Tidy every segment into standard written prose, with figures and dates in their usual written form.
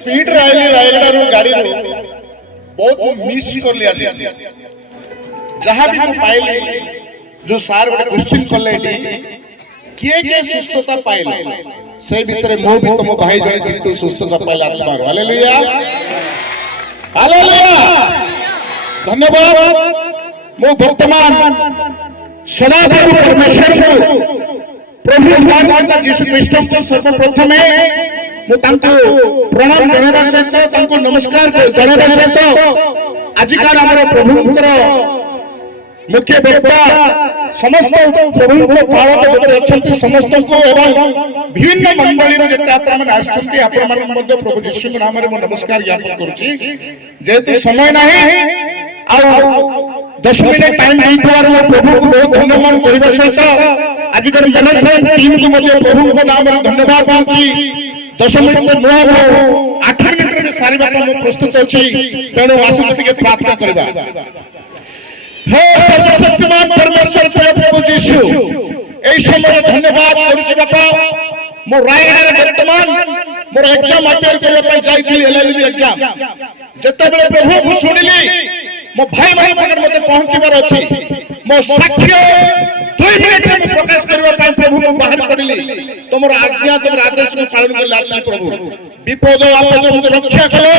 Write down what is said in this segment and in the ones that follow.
Speed rally Rayagada गाड़ी बहुत miss कर लिया जहां भी हम पाइले जो सार गोटे क्वेश्चन कले किए किए सुस्थता पाइले से भितर मो भी तुम भाई जने किंतु सुस्थता पाइला आत्मार हालेलुया हालेलुया धन्यवाद मो वर्तमान सदाप्रभु परमेश्वर को प्रभु भगवान यीशु ख्रीष्ट को सर्वप्रथम मु तांको प्रणाम जणावा सहित तांको नमस्कार जणावा सहित आजिकार हमर प्रभुंकर मुख्य वक्ता समस्त प्रभु पालक जते अछंती समस्त को एवं विभिन्न मंडली रो जते आपण मन आछंती आपण मन मध्ये प्रभु यीशु नाम रे मो नमस्कार ज्ञापन करूची जेतु समय नाही आ 10 मिनिट टाइम देइथवार मो प्रभु को बहुत धन्यवाद करबा सहित आजिकर मैनेजमेंट टीम को मध्ये प्रभु को नाम रे धन्यवाद देउची 10 मिनिट नुआ 8 मिनिट रे सारी बात मो प्रस्तुत अछि तेणु आसु के प्रार्थना करबा हे सर्वशक्तिमान परमेश्वर प्रभु यीशु एई समय धन्यवाद करूची बापा मो रायगड़ा रे वर्तमान मोर एग्जाम अटेंड करबा पई जाईथि एलएलबी एग्जाम जते बेले प्रभु को सुनिली मो भाई भाई पाकर मते पहुंचीबार अछि मो साक्ष्य 2 मिनिट में प्रकाश करबा पई प्रभु को बाहर पड़िली तोमर आज्ञा तोमर आदेश को पालन करला आसी प्रभु विपद आपद मते रक्षा कलो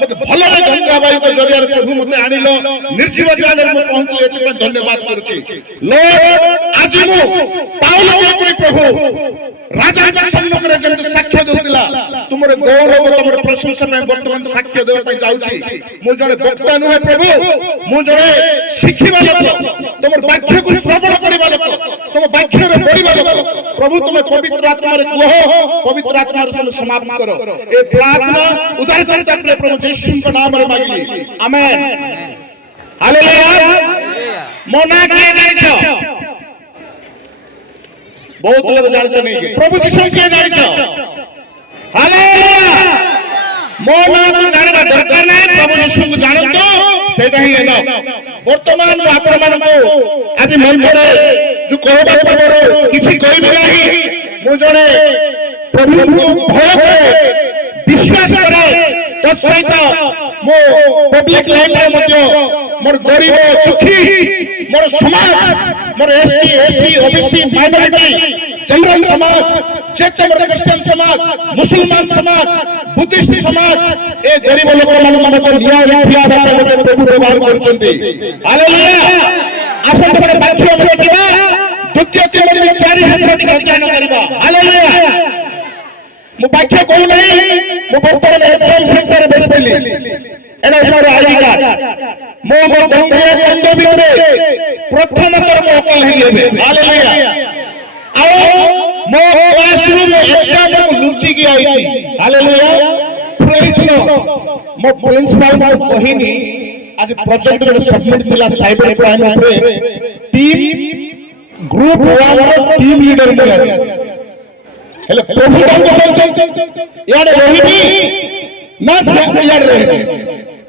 मते भल रे गंगा बाई के जरिया प्रभु मते आनिलो निर्जीव ज्ञान में पहुंचले एते धन्यवाद करूची लॉर्ड आज मु पाउलो अपनी प्रभु राजा के सम्मुख रे जंत साक्ष्य देउतिला तुमरे गौरव तुमरे प्रशंसा में वर्तमान साक्ष्य देबा पई जाउची मु जने वक्ता नुहे प्रभु मु जने शिखिबा लोक तुमर वाक्य को श्रवण करिबा लोक तुम वाक्य रे पढिबा लोक प्रभु तुम पवित्र आत्मा रे कहो पवित्र आत्मा रे तुम समाप्त करो ए प्रार्थना उदारता प्रिय प्रभु यीशु के नाम रे मांगली आमेन हालेलुया मोना के जानिछो बहुत लोग जानते नहीं प्रभु यीशु के जानिछो हालेलुया मोना को जानिबा दरकार नै प्रभु यीशु को जानतो सेटा ही एनो वर्तमान आपण मन को आज मन रे जो कहबा पूर्व किछि कहबी नाही मु जने प्रभु को भय करे विश्वास करे तत्सहित मो पब्लिक लाइफ रे मध्य मोर गरीब दुखी मोर समाज मोर ST SC OBC minority general समाज जेते मोर क्रिश्चियन समाज मुसलमान समाज बुद्धिस्ट समाज ए गरीब लोक मन को न्याय दिया बात प्रभु व्यवहार करचंती हालेलुया आसन तमरे वाक्य में किबा द्वितीय तिमोथी 4:7 अध्ययन करबा हालेलुया मु वाक्य कहू नहीं मु वर्तमान एग्जाम सेंटर बस पली एना हमर आईडी कार्ड मो गंगे कंद भितरे प्रथम कर मो कहि लेबे हालेलुया आओ मो क्लासरूम एग्जाम में लुचि गई आईची हालेलुया प्रेज लो मो प्रिंसिपल को कहिनी आज प्रोजेक्ट रे सबमिट दिला साइबर क्राइम रे टीम ग्रुप 1 टीम लीडर में हेलो प्रभु यार रोहिणी ना यार रोहिणी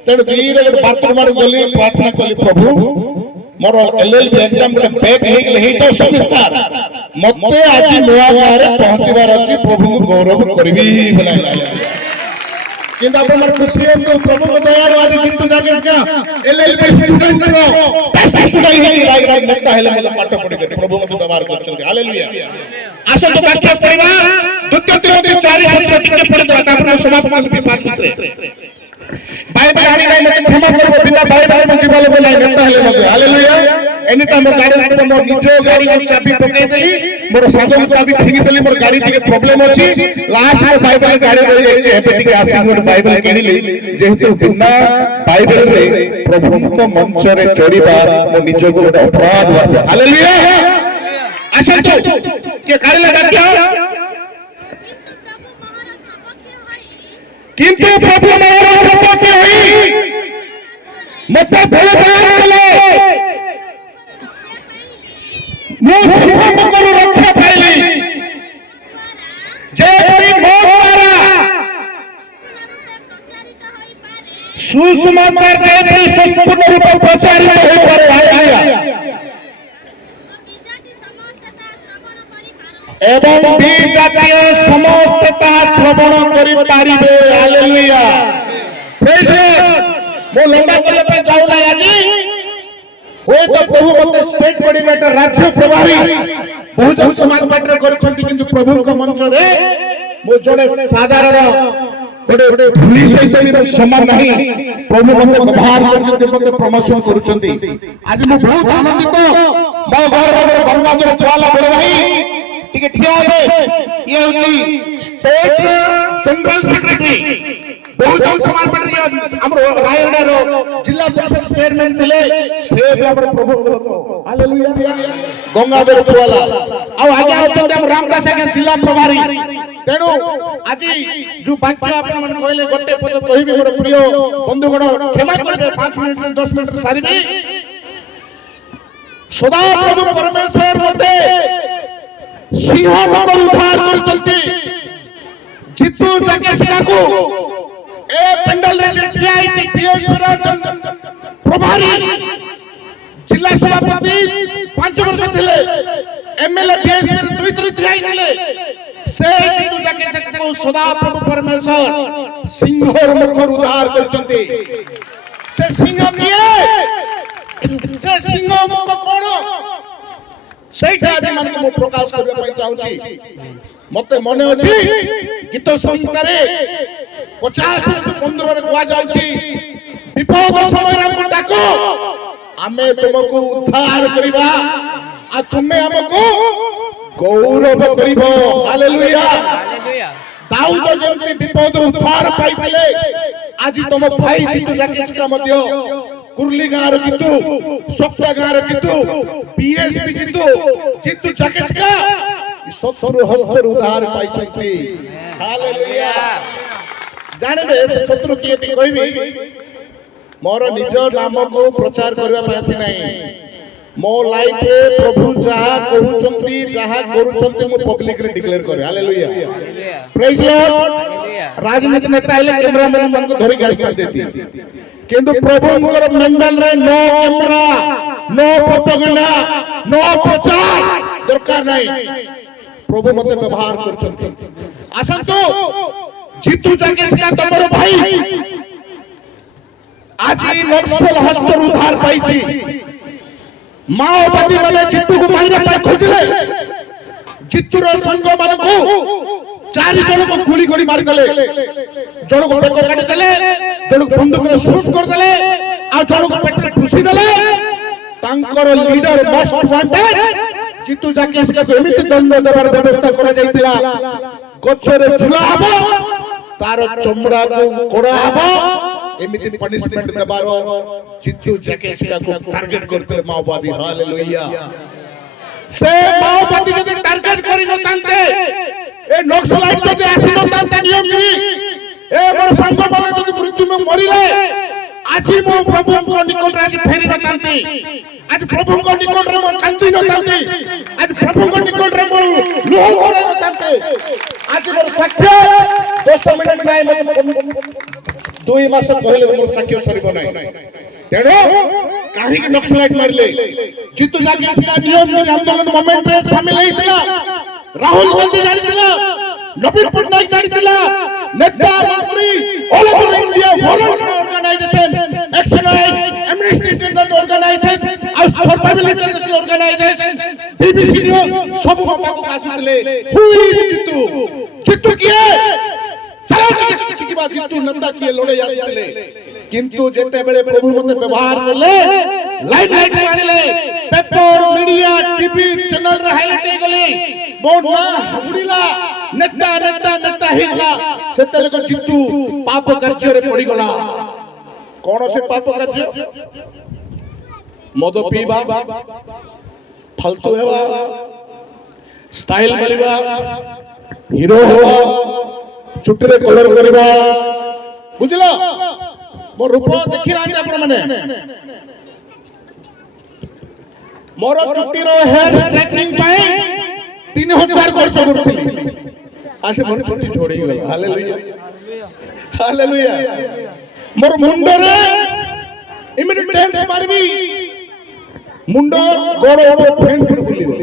तेणु धीरे बाथरूम गली प्रार्थना कली प्रभु मोर एलएलबी एग्जाम गोटे बैक हे तो सुविचार मते आज नुआ गाँव रे पहुंचीबार अछि प्रभु को गौरव करबी बोला किंतु आपण मन खुशी हो प्रभु को दया आज किंतु जाके क्या एलएलबी स्टूडेंट रो बेस्ट स्टूडेंट हे रायगड़ा नेता हेले मते पाठ पढि के प्रभु को व्यवहार करछन हालेलुया आशा तो वाक्य पढिबा द्वितीय तिमोथी 4:7 टिके पढिबा आपण समाप्त कर 5 मिनिट बाइबल आनी नहीं मते क्षमा करबो बिना बाइबल में जीवा लोग नहीं नेता हेले मते हालेलुया एनी टाइम मोर गाड़ी रे मोर निजो गाड़ी को चाबी पकई देली मोर साधन चाबी फिंगी देली मोर गाड़ी टिके प्रॉब्लम अछि लास्ट में बाइबल गाड़ी रहि जाय छै एपे टिके आसी मोर बाइबल किनिली जेहेतु बिना बाइबल रे प्रभु को मंच रे चढ़ीबा मो निजो को अपराध बा हालेलुया आशा तो के कारेला डाक्या किंतु प्रभु मेरा सपक्ष होई मते भय कले मो शुभ मंगल रक्षा पाइली जे परी मोर द्वारा सुसमाचार जे परी संपूर्ण रूप प्रचारित होई पारे हालेलुया एवं भी जातीय समस्त ताहा श्रवण करि पारिबे हालेलुया ମୁଁ ଲମ୍ବା କରିବା ପାଇଁ ଚାହୁଁନାହିଁ ଆଜି ହୁଏତ ପ୍ରଭୁ ମୋତେ ଷ୍ଟେଟ୍ କୋଅର୍ଡିନେଟର ରାଜ୍ୟ ପ୍ରଭାରୀ ବହୁଜନ ସମାଜ ପାର୍ଟିରେ କରିଛନ୍ତି କିନ୍ତୁ ପ୍ରଭୁଙ୍କ ମଞ୍ଚରେ ମୁଁ ଜଣେ ସାଧାରଣ ଗୋଟେ ଧୂଳି ସହିତ ସମାନ ନାହିଁ ପ୍ରଭୁ ମୋତେ ବ୍ୟବହାର କରୁଛନ୍ତି ମୋତେ ପ୍ରମୋଶନ କରୁଛନ୍ତି ଆଜି ମୁଁ ବହୁତ ଆନନ୍ଦିତ ମୋ ଘରର ଗଙ୍ଗାଧର ତ୍ୱାଲା ବଡ଼ ଭାଇ ଟିକେ ଠିଆ ହେବେ ଇଏ ହେଉଛି state general secretary Bahujan Samaj party हमर रायगढ़ जिला परिषद चेयरमैन थिले से भी हमर प्रभु हालेलुया गंगाधर त्वाला आ आगे आउछन हम रामदास के जिला प्रभारी तेनु आज जो वाक्य आपन मन कहले गोटे पद कहिबी मोर प्रिय बंधुगण क्षमा करबे 5 मिनिट 10 मिनिट सारिबी सदा प्रभु परमेश्वर मते सिंह को उद्धार करचंती जितु जाकेशका को ए पेंडल रे ठिया आइछि पीएसपीर प्रभारी जिला सभापति 5 वर्ष थिले एमएलए पीएसपीर 2 ठिया आइले से किंतु जाके को सदा प्रभु परमेश्वर सिंहर मुखर उद्धार करचंती से सिंह किए से सिंह मुख कोन सेटा आदि मन को प्रकाश करबे पई चाहूची मते मने अछि गीत संस्कारे 50 15 रे कुआ जाउची विपद समय हमको डाको आमे तुमको उद्धार करिबा आ तुमे हमको गौरव करिबो हालेलुया हालेलुया दाऊद जेंति विपद उद्धार पाइले आज तुम भाई जितु जाकेश का मध्य कुर्ली गाँव जितु सोपा गाँव जितु पीएसपी जितु जाकेश का शत्रु हस्तर उद्धार पाइछंती हालेलुया जानबे से शत्रु किए टी कहबी मोर निज नाम को प्रचार करबा पासी नहीं मो लाइफ रे प्रभु जहा कहउचंती जहा करूचंती मो पब्लिक रे डिक्लेयर करे हालेलुया प्रेज लॉर्ड राजनीति नेता आइले कैमरामैन मन को धरि गाइस देती किंतु प्रभुଙ୍କର मंडल रे no camera no propaganda no प्रचार दरकार नहीं प्रभु मते व्यवहार करछंती आसंतो जितु जाकेश का तमरो भाई आज नक्सल हस्तर उद्धार पाइछि माओवादी माने जितु को मारिबा पाइ खोजिले जितुर संग मान को 4 जन को गुली गोली मारि देले जण को बेक काटि देले जण को बंदूक रे शूट कर देले आ जण को पेट रे ठुसी देले तांकर लीडर मोस्ट वांटेड जितु जाकेश का एमिति दंड देबार व्यवस्था करा जाइतिला गछरे झुला हबो तार चमड़ा को कोड़ा हबो एमिति पनिशमेंट देबारो जितु जाकेश का को टारगेट करते माओवादी हालेलुया से माओवादी जदि टारगेट करि न तांते ए नक्सलाइट जदि आसी न तांते नियम की ए मोर संग माने जदि मृत्यु में मरिले आज मो प्रभु को निकट रे आज फेरी न तांती आज प्रभु को निकट रे मो कांदी न तांती आज प्रभु को निकट रे मो लोह करे न तांते आज मोर साक्ष्य 10 मिनिट टाइम 2 मास कहले मोर साक्ष्य सरिबो नै तेणु काहे कि नक्सलाइट मारले जितु जाकेश का नियम आंदोलन मोमेंट रे शामिल हेतिला राहुल गांधी जानितिला नवीन पटनायक जानितिला नेता मंत्री all over India forward organisation action aid Amnesty International organisation और survival international organisation BBC news सब बाबा को आसीले हुई जितु किए चलो की बात जितु नंदा किए लड़े आसीले किंतु जेते बेले प्रभु मते व्यवहार करले लाइट मारिले पेपर मीडिया टीवी चैनल रे हाइलाइट हे गली बहुत ना उड़ीला नेता नेता नेता हिला सेते को जितु पाप कार्य रे पड़ी गला कोन से पाप कार्य मद पीबा फालतू हेबा स्टाइल मारिबा हीरो होबा चुटी रे कलर करबा बुझला मो रूप देखि रांती आपण माने मोर चुटी रो हेयर स्ट्रेटनिंग पाई 3000 खर्च करथिली आज मोर चुटी छोड़ी गेल हालेलुया हालेलुया मोर मुंडो रे इमिडिएट डांस मारबी मुंडो गोड़ ऊपर फेन फेन बुलिबो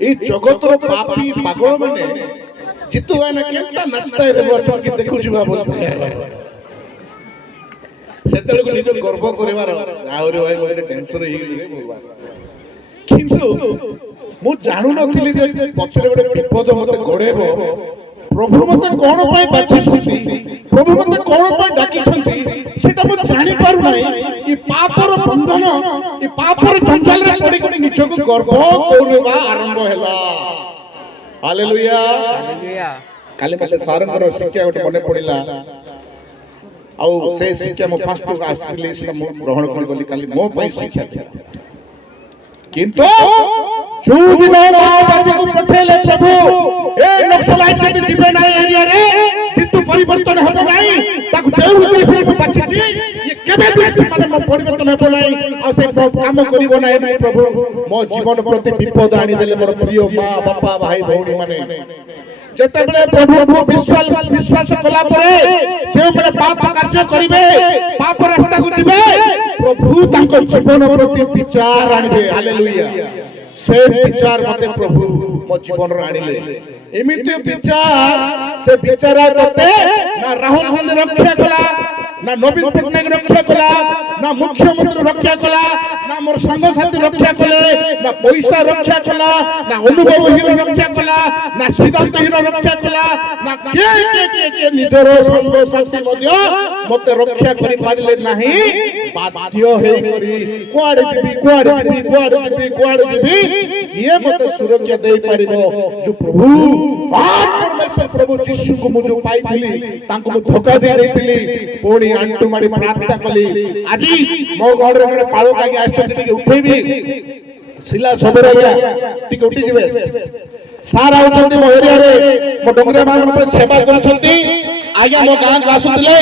ए जगत रो पापी पागल माने जितु है ना केनता नचता है रे बच्चों की देखु जीवा बोलते ସେତେବେଳକୁ ନିଜ ଗର୍ବ କରିବାର ଆହୁରି ଭାଇ ଗୋଟେ ଟେନସନ ହେଇଗଲେ ଭଗବାନ। କିନ୍ତୁ ମୁଁ ଜାଣୁନଥିଲି ଯେ ପଛରେ ଗୋଟେ ବିପଦ ମତେ ଗୋଡେଇବ। ପ୍ରଭୁ ମତେ କଣ ପାଇଁ ବାଛିଛନ୍ତି, ପ୍ରଭୁ ମତେ କଣ ପାଇଁ ଡାକିଛନ୍ତି ସେଟା ମୁଁ ଜାଣିପାରୁନାହିଁ। ଏ ପାପର ବନ୍ଧନ, ଏ ପାପର ଜଞ୍ଜାଲରେ ପଡିକରି ନିଜକୁ ଗର୍ବ କରିବା ଆରମ୍ଭ ହେଲା। ହାଲେଲୁୟା। କାଲି ମତେ ସାରଙ୍କର ଶିକ୍ଷା ଗୋଟେ ମନେ ପଡିଲା, ଆଉ ସେ ଶିକ୍ଷା ମୁଁ ଫାଷ୍ଟ ଆସିଥିଲି ସେଟା ମୁଁ ଗ୍ରହଣ କଲି। କାଲି ମୋ ପାଇଁ ଶିକ୍ଷା ଥିଲା। କିନ୍ତୁ ଯୋଉଦିନ ମାଓବାଦୀକୁ ପଠେଇଲେ ପ୍ରଭୁ ଏ ନକ୍ସଲାଇଟ ଯଦି ଯିବେ ନାହିଁ ଏରିଆରେ କିନ୍ତୁ ପରିବର୍ତ୍ତନ ହେବ ନାହିଁ, ତାକୁ ଯେଉଁ ଉଦ୍ଦେଶ୍ୟରେ ମୁଁ ବାଛିଛି ଇଏ କେବେ ବି ମାନେ ମୋ ପରିବର୍ତ୍ତନ ହେବ ନାହିଁ, ଆଉ ସେ କାମ କରିବ ନାହିଁ। ପ୍ରଭୁ ମୋ ଜୀବନ ପ୍ରତି ବିପଦ ଆଣିଦେଲେ ମୋର ପ୍ରିୟ ମା ବାପା ଭାଇ ଭଉଣୀ ମାନେ। ଯେତେବେଳେ ପ୍ରଭୁଙ୍କୁ ବିଶ୍ୱାସ କଲା ପରେ ଯେଉଁମାନେ ପାପ କାର୍ଯ୍ୟ କରିବେ, ପାପ ରାସ୍ତାକୁ ଯିବେ, ପ୍ରଭୁ ତାଙ୍କ ଜୀବନ ପ୍ରତି ବିଚାର ଆଣିବେ। ହାଲେଲୁୟା। ସେ ବିଚାର ମତେ ପ୍ରଭୁ ମୋ ଜୀବନରେ ଆଣିଲେ। ଏମିତି ବିଚାର, ସେ ବିଚାର ତତେ ନା ରାହୁଲ ଗାନ୍ଧୀ ରକ୍ଷା କଲା, ନା ନବୀନ ପଟ୍ଟନାୟକ ରକ୍ଷା କଲା, ନା ମୁଖ୍ୟମନ୍ତ୍ରୀ ରକ୍ଷା କଲା, ନା ମୋର ସାଙ୍ଗସାଥୀ ରକ୍ଷା କଲେ, ନା ପଇସା ରକ୍ଷା କଲା, ନା ଅନୁଭବ ହୀର ରକ୍ଷା କଲା, ନା ସିଦ୍ଧାନ୍ତ ହୀର ରକ୍ଷା କଲା, ନା କିଏ ନିଜର ସାଙ୍ଗସାଥୀ ମଧ୍ୟ ମତେ ରକ୍ଷା କରିପାରିଲେ ନାହିଁ। ବାଧ୍ୟ ହେଇକରି କୁଆଡେ ଯିବି ଇଏ ମତେ ସୁରକ୍ଷା ଦେଇପାରିବ ଯୋଉ ପ୍ରଭୁ ପରମେଶ୍ୱର ପ୍ରଭୁ ଯୀଶୁଙ୍କୁ ମୁଁ ଯୋଉ ପାଇଥିଲି ତାଙ୍କୁ ମୁଁ ଧୋକା ଦେଇଥିଲି। ପୁଣି ଆଣ୍ଠୁ ମାଡି ପ୍ରାର୍ଥନା କଲି। ଆଜି ମୋ ଘରେ ଗୋଟେ ପାଳକ ଆଜ୍ଞା ଆସିଛନ୍ତି, ଟିକେ ଉଠେଇବି। ଶିଲା ସବର ଆଜ୍ଞା ଟିକେ ଉଠିଯିବେ। ସାର୍ ଆଉଛନ୍ତି ମୋ ଏରିଆରେ, ମୋ ଡଙ୍ଗରିଆ ମାନଙ୍କ ସେବା କରୁଛନ୍ତି। ଆଜ୍ଞା ମୋ ଗାଁକୁ ଆସୁଥିଲେ,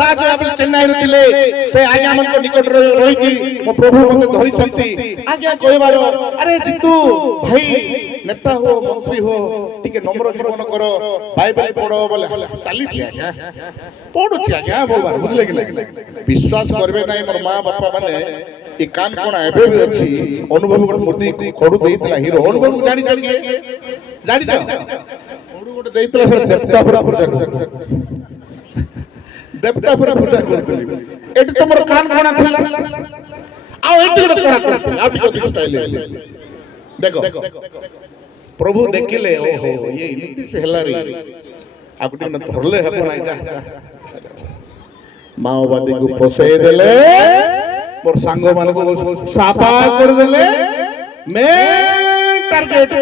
ରାଜ ଚେନ୍ନାଇରେ ଥିଲେ। ସେ ଆଜ୍ଞା ମାନଙ୍କ ନିକଟରେ ରହିକି ମୋ ପ୍ରଭୁ ମତେ ଧରିଛନ୍ତି। ଆଜ୍ଞା କହିବାର, ଆରେ ଜିତୁ ଭାଇ ନେତା ହୋ ମନ୍ତ୍ରୀ ହୋ ଟିକେ ନମ୍ର ଜୀବନ କର, ବାଇବେଲ ପଢ ବୋଲେ ଚାଲିଛି ଆଜ୍ଞା, ପଢୁଛି ଆଜ୍ଞା ବୋବାର, ବୁଝିଲେ କି ନାହିଁ? ବିଶ୍ୱାସ କରିବେ ନାହିଁ ମୋର ମା ବାପା ମାନେ, ଏ କାନ କଣ ଏବେ ବି ଅଛି। ଅନୁଭବ ଗୋଟେ ମୋଦି ଖଡୁ ଦେଇଥିଲା ହିରୋ, ଅନୁଭବ ଜାଣିଛ ଗୋଟେ ଦେଇଥିଲା, ସେଟା ଦେବତାପୁରା ପୂଜା କରୁଥିଲି। ଦେବତାପୁରା ପୂଜା କରୁଥିଲି। ଏଠି ତମର କାନ କଣା ଥିଲା, ଆଉ ଏଠି ଗୋଟେ କଣା କରୁଥିଲି, ଆଉ ଟିକେ ଅଧିକ ଷ୍ଟାଇଲ। ଦେଖ ପ୍ରଭୁ ଦେଖିଲେ, ଓହୋ ଇଏ ଏମିତି ସେ ହେଲା ରେ, ଆଉ ଗୋଟେ ଧରଲେ ହେବ ନାହିଁ। ମାଓବାଦୀକୁ ପଶେଇ ଦେଲେ, ମୋର ସାଙ୍ଗ ମାନଙ୍କୁ ସାଫା କରିଦେଲେ। ଟାର୍ଗେଟ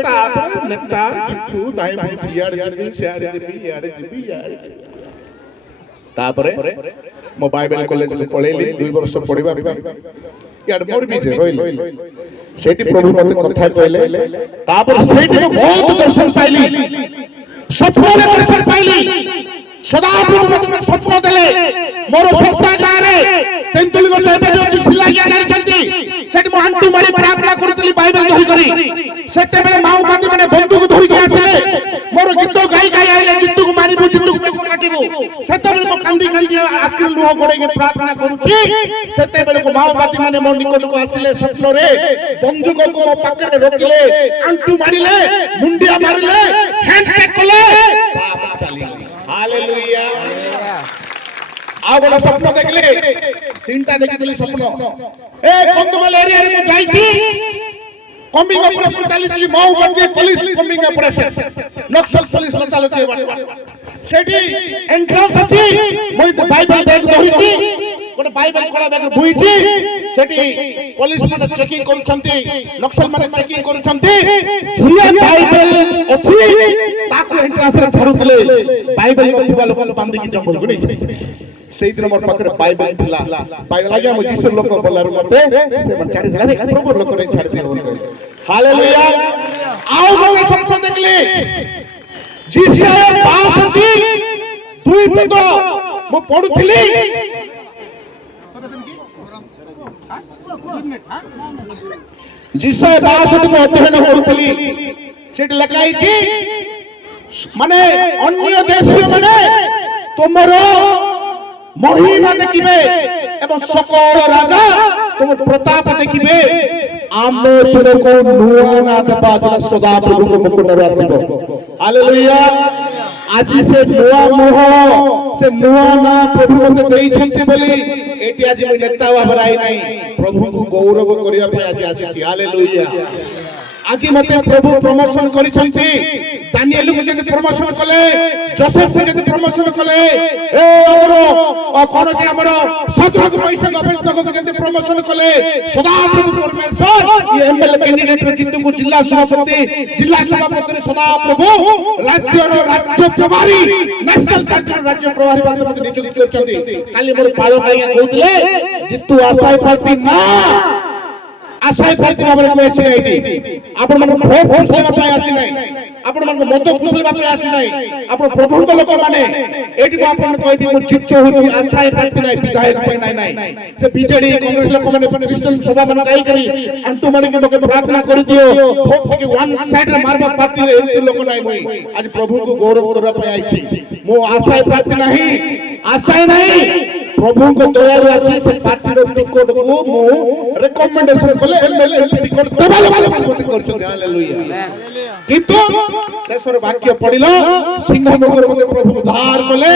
ନେତା ଜିତୁ ଦାଇ ଇଆଡେ ଯିବି ସିଆଡେ ଯିବି ଇଆଡେ ଯିବି ଇଆଡେ। ତାପରେ ମୋ ବାଇବେଲ କଲେଜକୁ ପଳେଇଲି 2 ବର୍ଷ ପଢିବା। ଇଆଡେ ମୋର ବି ରହିଲି, ସେଇଠି ପ୍ରଭୁ ମତେ କଥା କହିଲେ। ତାପରେ ସେଇଠି ମୁଁ ବହୁତ ଦର୍ଶନ ପାଇଲି, ସ୍ୱପ୍ନରେ ଦର୍ଶନ ପାଇଲି। ସଦାପ୍ରଭୁ ମତେ ସ୍ୱପ୍ନ ଦେଲେ। ମୋର ସପ୍ତାହ ଗାଁରେ ତେନ୍ତୁଳି ଗଛ ଏବେ ଯୋଉ ଶିଲାଜ୍ଞା ଜାଣିଛନ୍ତି, ସେଠି ମୁଁ ଆଣ୍ଠୁ ମାରି ପ୍ରାର୍ଥନା କରୁଥିଲି ବାଇବେଲ ଧରିକରି। ସେତେବେଳେ ମାଓବାଦୀ ମାନେ ବନ୍ଧୁକ ଧରିକି ଆସିଲେ, ମୋର ଗୀତ ଗାଇ ଆଇଲେ, ଜିତୁକୁ ମାରିବୁ, ଜିତୁକୁ କାଟିବୁ। ସେତେବେଳେ ମୁଁ କାନ୍ଦି ଆଖିରୁ ଲୁହ ଗଡେଇକି ପ୍ରାର୍ଥନା କରୁଛି। ସେତେବେଳକୁ ମାଓବାଦୀ ମାନେ ମୋ ନିକଟକୁ ଆସିଲେ ସ୍ୱପ୍ନରେ, ବନ୍ଧୁକକୁ ମୋ ପାଖରେ ରଖିଲେ, ଆଣ୍ଠୁ ମାରିଲେ, ମୁଣ୍ଡିଆ ମାରିଲେ, ହ୍ୟାଣ୍ଡଶେକ୍ କଲେ, ଚାଲିଲେ। ହାଲେଲୁୟା। ଆଉ ଗୋଟେ ସ୍ୱପ୍ନ ଦେଖିଲେ, 3ଟା ଦେଖିଥିଲି ସ୍ୱପ୍ନ। ଏ କନ୍ଦମାଳ ଏରିଆରେ ମୁଁ ଯାଇଛି, କମ୍ବିଂ ଅପରେସନ ଚାଲିଛି, ମାଓବାଦୀ police combing operation, Naxal police ଚାଲୁଛି। ସେଠି ଏଣ୍ଟ୍ରାନ୍ସ ଅଛି, ମୁଁ ବାଇବେଲ ବ୍ୟାଗ ଧରିଛି, ଗୋଟେ ବାଇବେଲ କଳା ବ୍ୟାଗ ବୁଇଛି। ସେଠି ପୋଲିସ ମାନେ ଚେକିଂ କରୁଛନ୍ତି, ନକ୍ସଲ ମାନେ ଚେକିଂ କରୁଛନ୍ତି। ଯିଏ ବାଇବେଲ ଅଛି ତାକୁ ଏଣ୍ଟ୍ରାନ୍ସରେ ଛାଡୁଥିଲେ, ବାଇବେଲ ନଥିବା ଲୋକଙ୍କୁ ବାନ୍ଧିକି ଜଙ୍ଗଲକୁ ନେଇଥିଲେ। ସେଇଦିନ ମୋର ପାଖରେ ବାଇବେଲ ଥିଲା। ବାଇବେଲ ଆଜ୍ଞା ମୁଁ ଯୀଶୁ ଲୋକ ବୋଲାରୁ ମତେ ସେମାନେ ଛାଡ଼ିଥିଲା, ପ୍ରଭୁ ଲୋକ ନେଇ ଛାଡ଼ିଥିଲେ। ହାଲେଲୁୟା। ଆଉ ଗୋଟେ ସ୍ୱପ୍ନ ଦେଖିଲି, ଯୀଶୁ 2 ପଦ ମୁଁ ପଢୁଥିଲି। ଯୀଶୁ 62 ମୁଁ ଅଧ୍ୟୟନ କରୁଥିଲି। ସେଠି ଲେଖା ହେଇଛି, ମାନେ ଅନ୍ୟ ଦେଶୀୟ ମାନେ ତୁମର ମହିମା ଦେଖିବେ ଏବଂ সকল ରାଜା ତୁମ ପ୍ରତାପ ଦେଖିବେ। ଆମେ ତୁମକୁ ନୂଆ ନା ଦେବା, ଯୋଉଟା ସଦାପ୍ରଭୁଙ୍କ ମୁକୁଟରେ ଆସିବ। ହାଲେଲୁୟା। आज से नुआ मुह से नुआ ना प्रभु मते देइछन्ति बोली एटी आज मैं नेता भाବରେ आई नहीं प्रभु को गौरव करिया पे आज आसी हालेलुया आज मते प्रभु प्रमोशन करिछन्ति दानिएल को जति प्रमोशन कले जोसेफ को जति प्रमोशन कले ए हमरो कोन से हमरो शत्रु पैसा गबल को जति प्रमोशन कले सदा प्रभु परमेश्वर ये एमएलए कैंडिडेट जितु को जिला सभापति रे सदा प्रभु राज्य प्रभारी नेशनल पार्टी राज्य प्रभारी पद नियुक्त करछन्ति खाली मोर पालो भाई कहउतले जितु आशा पार्टी ना आशा पार्टी भाବରେ ମୁଁ ଅଛି ଏଇଠି ଆପଣ ମାନଙ୍କୁ ଭୋଟ ଦେବା ପାଇଁ ଆସି ନାହିଁ ଆପଣ ମାନଙ୍କୁ ମତ ଖୁସିବା ପାଇଁ ଆସି ନାହିଁ ଆପଣ ପ୍ରଭୁଙ୍କ ଲୋକ ମାନେ ଏଇଠି ଆପଣ କହିବି ମୁଁ ଚିତ୍ତ ହେଉଛି ଆଶା ପାର୍ଟି ନାହିଁ ବିଧାୟକ ପାଇଁ ନାହିଁ ସେ ବିଜେଡି କଂଗ୍ରେସ ଲୋକ ମାନେ କ୍ରିଶ୍ଚିଆନ ସଭା ମାନେ ଗାଇ କରି ଆଣ୍ଟୁ ମାଡିକି ଲୋକେ ପ୍ରାର୍ଥନା କରିଦିଅ ଭୋଟ କି ୱାନ୍ ସାଇଡ୍ ରେ ମାରବା ପାର୍ଟି ରେ ଏମିତି ଲୋକ ନାହିଁ ମୁଁ ଆଜି ପ୍ରଭୁଙ୍କୁ ଗୌରବ କରିବା ପାଇଁ ଆଇଛି ମୁଁ ଆଶା ପାର୍ଟି ନାହିଁ आशा नहीं प्रभु को दयार अछि से पार्टी रो टिकट को मु रिकमेंडेशन कले एमएलए टिकट देबा लोक मत करछ हालेलुया किंतु शेषर वाक्य पढिलो सिंह मुखर मते प्रभु उद्धार कले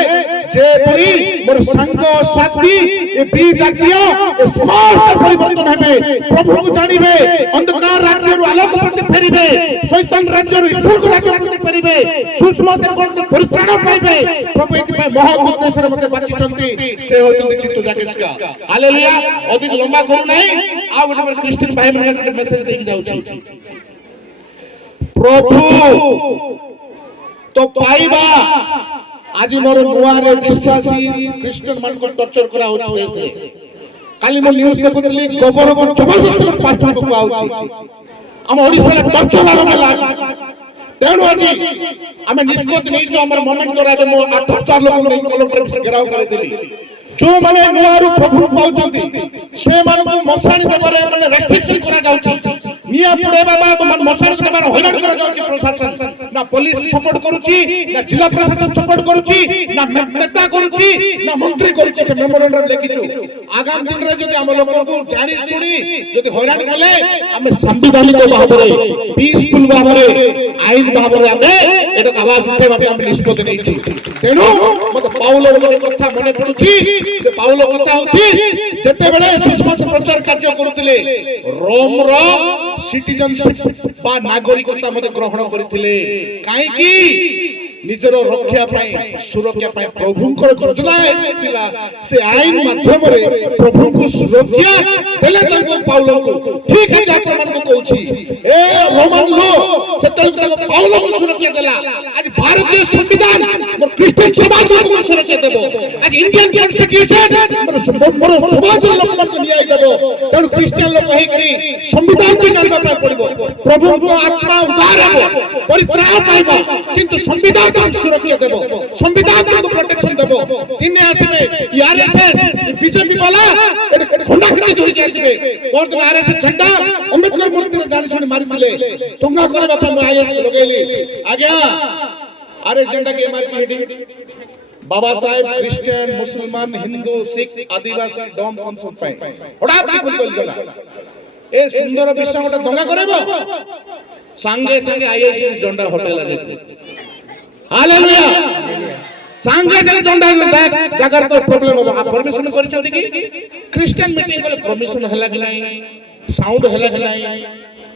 जे परी मोर संग साथी ए बी जातीय ए समाज परिवर्तन हेबे प्रभु को जानिबे अंधकार राज्य रो आलोक प्रति फेरिबे शैतान राज्य रो ईश्वर को राज्य प्रति फेरिबे सुषमा से कोन परित्राण पाइबे प्रभु एति महत् उद्देश्य मते बाची चंती से होचंती किंतु जाकेसका हालेलुया अधिक लंबा करू नहीं आ गोटे क्रिश्चियन भाई मन के मेसेज देई जाउछी प्रभु तो पाइबा आज मोर नुआ रे विश्वासी क्रिश्चियन मन को टॉर्चर करा होची देश रे काली मो न्यूज़ देखुतली गोबर को जबरदस्त पास्टर को आउची हम ओडिसा रे टॉर्चर रो मेला तेणु आज आम निष्पत्ति नहीं आम मोमेंट कर मो 8,000 लोक नहीं कलेक्टर घेराव कर जो माने नुआरू प्रभु पाउचंती से मानकु मसाणी देबारे माने रेस्ट्रिक्शन करा जाउची निया पुडे बाबा मन मसाणी देबारे हैरान करा जाउची प्रशासन ना पुलिस सपोर्ट करूची ना जिला प्रशासन सपोर्ट करूची ना नेता करूची ना मंत्री करूची से मेमोरेंडम लिखिछु आगामी दिन रे जदि हम लोक को जानि सुनी जदि हैरान कले हम संविधानिक भाबरे पीसफुल भाबरे आईन भाबरे हमें एटा आवाज उठेबा पे हम निष्पत्ति नहीं तेनु मत पाउलो कथा मने पडुची से पाउलो कथा होती जते बेले सुषमा प्रचार कार्य करथिले रोम रो सिटीजनशिप बा नागरिकता मते ग्रहण करथिले काहे की निजरो रक्षा पाई सुरक्षा पाई प्रभुंकर योजना थिला से आईन माध्यम रे प्रभु को सुरक्षा देले ताको पाउलो को ठीक है जात मन को कहूची ए रोमन लो से ताको पाउलो को सुरक्षा देला आज भारतीय संविधान मोर क्रिश्चियन समाज को सुरक्षा देबो आज इंडियन कॉन्स्टिट्यूशन मोर समाज लोक मन को न्याय देबो तेन क्रिश्चियन लोक कहि करी संविधान को जानबा पाई पड़िबो प्रभु को आत्मा उद्धार हेबो परित्राण पाइबो किंतु संविधान सुरक्षा देबो संविधान को प्रोटेक्शन देबो दिने आसीबे आरएसएस बीजेपी वाला झंडा खड़ी धरि के आसीबे और दिन आरएसएस झंडा अंबेडकर मूर्ति रे जानि सुनि मारि दिले टंगा करे बापा मैं आईएस लगेली आज्ञा आरएस झंडा के मारि हेडी बाबा साहेब क्रिश्चियन मुसलमान हिंदू सिख आदिवासी डोम कॉन्सेप्ट पाए ओडा भी बोल गला ए सुंदर विषय गोटे दंगा करेबो संगे संगे आईएस झंडा होटल रे हालेलुया सांगे जने दंडा जगर तो प्रॉब्लम हो आ परमिशन करिसथि कि क्रिश्चियन मीटिंग को परमिशन हला गलाई साउंड हला गलाई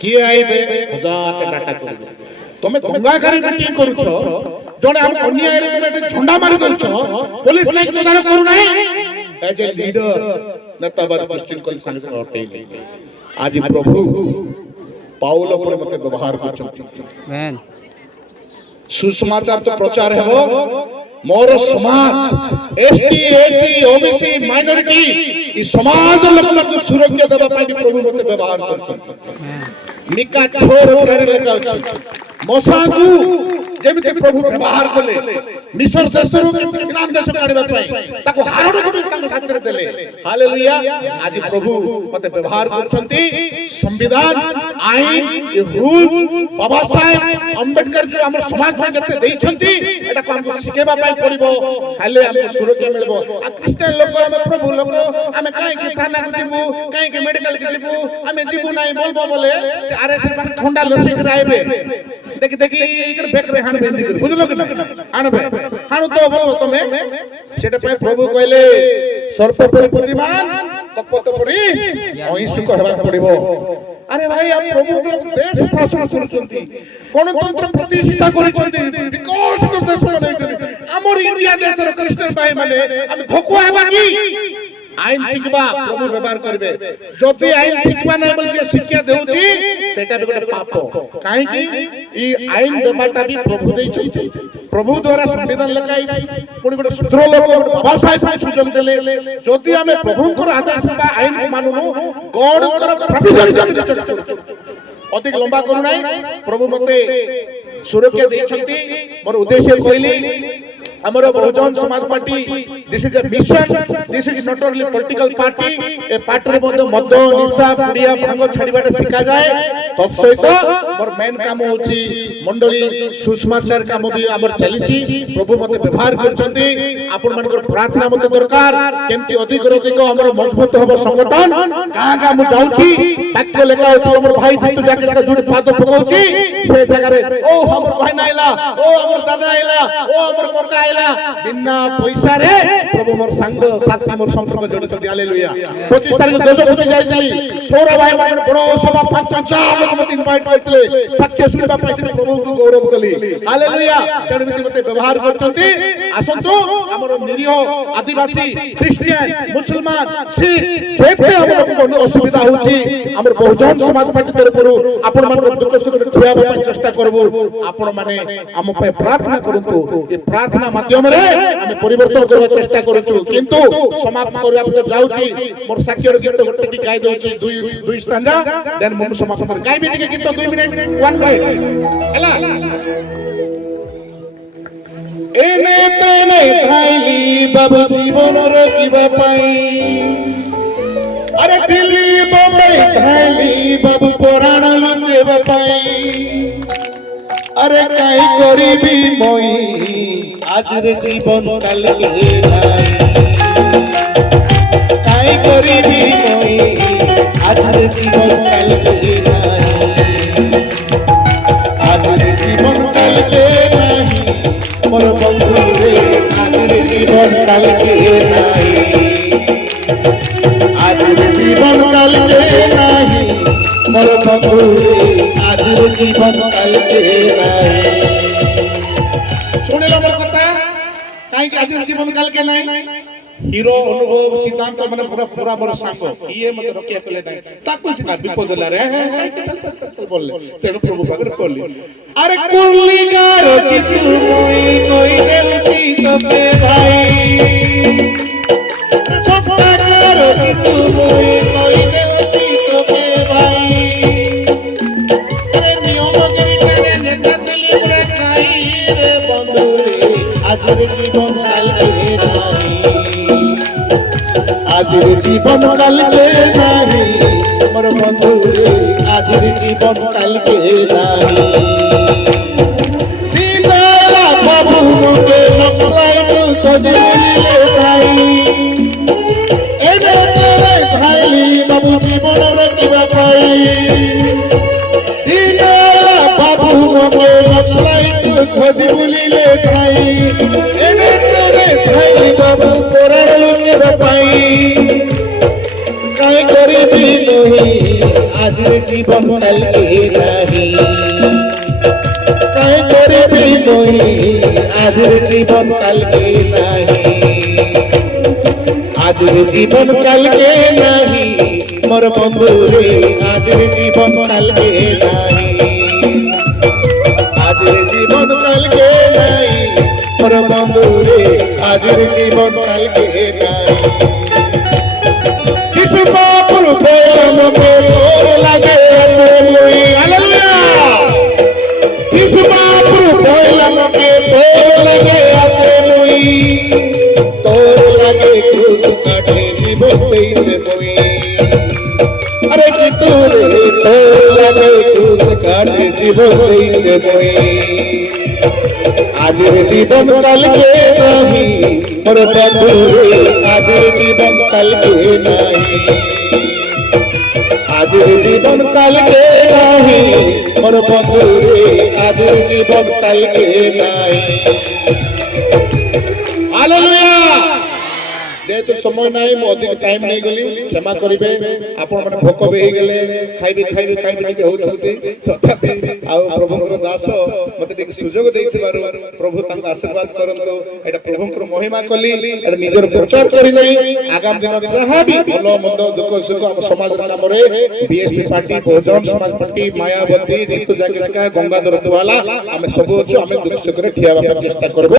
किए आइबे हजार टाटा कर तमे दंगाकारी मीटिंग करूछो जने हम अन्याय रे झंडा मारि दउछो पुलिस लाइक तदार करू नाही एज ए लीडर नेताबाद क्रिश्चियन को संगे हटेले आज प्रभु पाउलो पर मते व्यवहार करछथि आमेन सुसमाचार तो प्रचार है वो मोर समाज एसटी एसी ओबीसी माइनॉरिटी ई समाज लोक को सुरक्षा देबा पाई प्रभु मते व्यवहार करछन निका छोर करे लगा अछि मसागु जेमिति प्रभु व्यवहार कले मिस्र देशरु केमिति ग्राम देश काढबा पाई ताको हारण को तांग साथरे देले हालेलुया आज प्रभु मते व्यवहार करछंती संविधान आईन ए रूल बाबा साहेब अंबेडकर जो हमर समाज में जते देइछंती एटा को हमको सिखेबा पाई पड़िबो खाली हमको सुरक्षा मिलबो आ क्रिश्चियन लोक हम प्रभु लोक हमें काहे के थाना को जीबू काहे के मेडिकल के जीबू हमें जीबू नाही बोलबो बोले से आरएस ठंडा लसी के आइबे দেখি দেখি এর বেকরে হান বেন্দি করে বুঝলো কি না আনবে হানু তো বলো তুমি সেটা পায় প্রভু কইলে সর্বপরি প্রতিমান তপতপরি অহিংসুক হেবা পড়িব আরে ভাই আপ প্রভু দেশ শাসন করছন্তি গণতন্ত্র প্রতিষ্ঠা করছন্তি বিকশিত দেশ বনাইছন্তি আমর ইন্ডিয়া দেশৰ খ্রিস্টান ভাই মানে আমি ভকুয়া হেবা কি আইন শিখবা প্রভু ব্যবহার করবে যদি আইন শিখবা নাই বলি যে শিক্ষা দেউছি সেটা বি গোটে পাপ কাই কি এই আইন দেবাটা বি প্রভু দেইছন্তি প্রভু দ্বারা সংবিধান লেখাইছি পুনি গোটে সুদ্র লোক বাবা সাহেব সুযোগ দেলে যদি আমি প্রভুଙ୍କର আদেশ বা আইন মানুনু গডଙ୍କର প্রভিজন যেମିତି চেক করଛୁ অধিক লম্বা করু নাই প্রভু মতে সুরক্ষা দেইছন্তি মোর উদ্দেশ্য কইলি আমার Bahujan Samaj party this is a mission this is not only political party এ পার্টির মধ্যে মদ নিশা পুড়িয়া ভাঙ্গ ছাড়িবাটা শিখা যায় তৎসহিত মোর মেন কাম হচ্ছে মন্ডলী সুসমাচার কাম বি আমার চালিছি প্রভু মতে ব্যবহার করছন্তি আপন মানকৰ প্রার্থনা মতে দরকার কেমতি অধিক আমার মজবুত হব সংগঠন গাঁ গাঁ মু যাউছি বাক্য লেখা হচ্ছে আমার ভাই তুই যাকে জায়গা জুড়ে পাদ পকাউছি সেই জায়গায় ও আমার ভাই নাইলা ও আমার দাদা আইলা ও আমার ককা আইলা বিনা পয়সা রে প্রভু মোর সাঙ্গ সাথী মোর সম্পর্ক জড়িতନ୍ତି হালেলুয়া 25 তারিখ গজপতি যাইতলি সৌর ভাই মানে বড় সভা 5000 লোক মতে ইনভাইট করଥିଲେ সাক্ষ্য শুনিবা পাইছি প্রভুଙ୍କୁ গৌরব কলি হালেলুয়া তেଣୁ মতে ব্যবহার করছন্তি আসন্তু আমার নিরীহ আদিবাসী খ্রিস্টান মুসলমান শিখ যেতে আমার অসুবিধা হଉଛି আমার বহুজন সমাজ পার্টি তরফରୁ আপন মানকৰ দুঃখ সুখ ঠেয়া ପାଇଁ চেষ্টা করব আপন মানে ଆମ ପାଇଁ প্রার্থনা করন্তু এই প্রার্থনা মাধ্যমে আমি পরিবর্তন করার চেষ্টা করছু কিন্তু সমাপ্ত করিବାକୁ যাଉଛି মোর সাক্ষীর গীত গোটেটি গাই দেউছি দুই স্টান্ডা দেন মই সমাপ্ত করি গাইবি টিকে গীত 2 মিনিট 1 মিনিট হেলা এনে তেনে খাইলি বাবু জীবনর কিবা পাই আরে দিলি বম্বে খাইলি বাবু পুরাণ লুচেবা পাই আরে কাই করিবি মই আজর জীবন কালকে নাই কাই করিবি মই আজর জীবন কালকে নাই আজর জীবন কালকে নাই মোর বন্ধু রে আজর জীবন কালকে নাই আজর জীবন কালকে নাই মোর বন্ধু রে আজর জীবন কালকে নাই শুনিলা মোর কথা কাই কি আজর জীবন কালকে নাই হিরো অনুভব সিদ্ধান্ত মানে পুরা মোর সাঙ্গ ইয়ে মতে রকিয়া কলে নাই তাকু সিনা বিপদ রে চল বললে তেণু প্রভু পাগর কলি আরে কুলি গার কি তুই কই দেউছি তবে ভাই সবটা গার কি তুই কই দেউছি তবে ভাই আরে নিয়ম গরিটারে নেতা দিলি পুরা খাই রে বন্ধু রে আজর জীবন কালকে নাই আজর জীবন কালকে নাই মোর বন্ধু রে আজর জীবন কালকে নাই বিনা বাবু মুকে নকলাই তো জেলে ভাই এনে তেরে খাইলি বাবু জীবনর কিবা পাই বিনা বাবু মুকে নকলাই তো খোঁজি বলিলে ভাই এনে তেরে খাইলি বাবু পুরাণ লুচেবা পাই কাই করিবি নহি আজর জীবন কালকে নাহি কাই করিবি নহি আজর জীবন কালকে নাহি আজর জীবন কালকে নাহি মোর বন্ধু রে আজর জীবন কালকে নাহি আজর জীবন কালকে নাহি মোর বন্ধু রে আজর জীবন কালকে নাহি বাপুর প্রেমকে তোর লাগে আছে মুই হালেলুয়া যিশু বাপুর প্রেমকে তোর লাগে আছে মুই তোর লাগে ক্রুশ কাটে জীবন পেয়েছে মুই আরে কি তোর লাগে ক্রুশ কাটে জীবন পেয়েছে মুই আজর জীবন কালকে নাহি মোর বন্ধু রে আজর জীবন কালকে নাই আজের জীবন কালকে নাহি মোর বন্ধু রে আজের জীবন কালকে নাই হালেলুয়া যেহেতু সময় নাই মু অধিক টাইম নেই গলি ক্ষমা করিবে আপন মানে ভোক বে গেলে খাইবে খাইবে খাইবে টিকে হোউছন্তি তথাপি আউ প্রভুଙ୍କର দাস মতে টিকে সুযোগ দেইতিবাରୁ প্রভু তাଙ୍କ আশীর্বাদ করন্তু এটা প্রভুଙ୍କର মহিমা কলি এটা নিজর প্রচার করি নাই আগাম দিন যাহা বি ভালো মন্দ দুঃখ সুখ ଆମ সমাজ নামরে বিএসপি পার্টি বহুজন সমাজ পার্টি মায়াবতী ঋতু জাগিকা গঙ্গাধর দুয়ালা ଆମେ ସବୁ ଅଛୁ ଆମେ ଦୁଃଖ ସୁଖରେ ଠିଆ ହେବା ପାଇଁ ଚେଷ୍ଟା করব